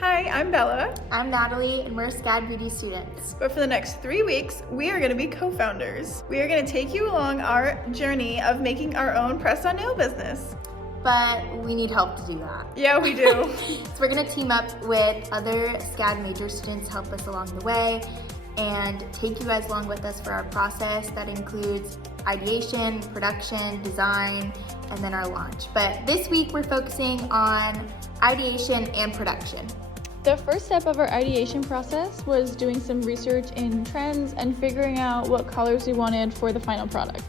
Hi, I'm Bella. I'm Natalie, and we're SCADBeauty students. But for the next 3 weeks, we are going to be co-founders. We are going to take you along our journey of making our own press-on nail business. But we need help to do that. Yeah, we do. So we're gonna team up with other SCAD major students to help us along the way and take you guys along with us for our process that includes ideation, production, design, and then our launch. But this week we're focusing on ideation and production. The first step of our ideation process was doing some research in trends and figuring out what colors we wanted for the final product.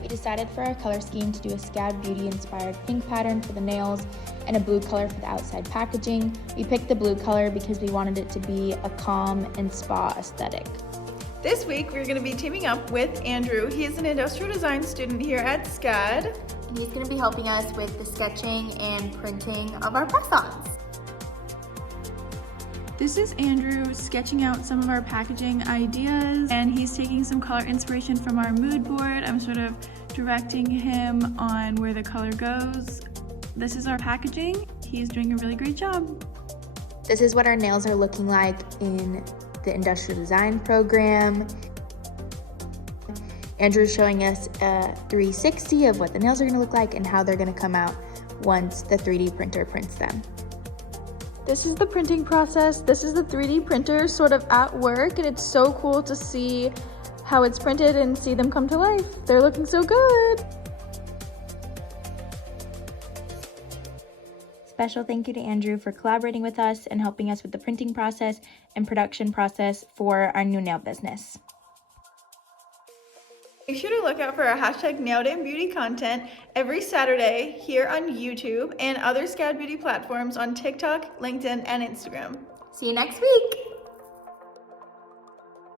We decided for our color scheme to do a SCADBeauty inspired pink pattern for the nails and a blue color for the outside packaging. We picked the blue color because we wanted it to be a calm and spa aesthetic. This week, we're going to be teaming up with Andrew. He is an industrial design student here at SCAD. And he's gonna be helping us with the sketching and printing of our press-ons. This is Andrew sketching out some of our packaging ideas, and he's taking some color inspiration from our mood board. I'm sort of directing him on where the color goes. This is our packaging. He's doing a really great job. This is what our nails are looking like in the industrial design program. Andrew's showing us a 360 of what the nails are gonna look like and how they're gonna come out once the 3D printer prints them. This is the printing process. This is the 3D printer sort of at work, and it's so cool to see how it's printed and see them come to life. They're looking so good. Special thank you to Andrew for collaborating with us and helping us with the printing process and production process for our new nail business. Make sure to look out for our #NailedItBeauty content every Saturday here on YouTube and other SCADBeauty platforms on TikTok, LinkedIn, and Instagram. See you next week.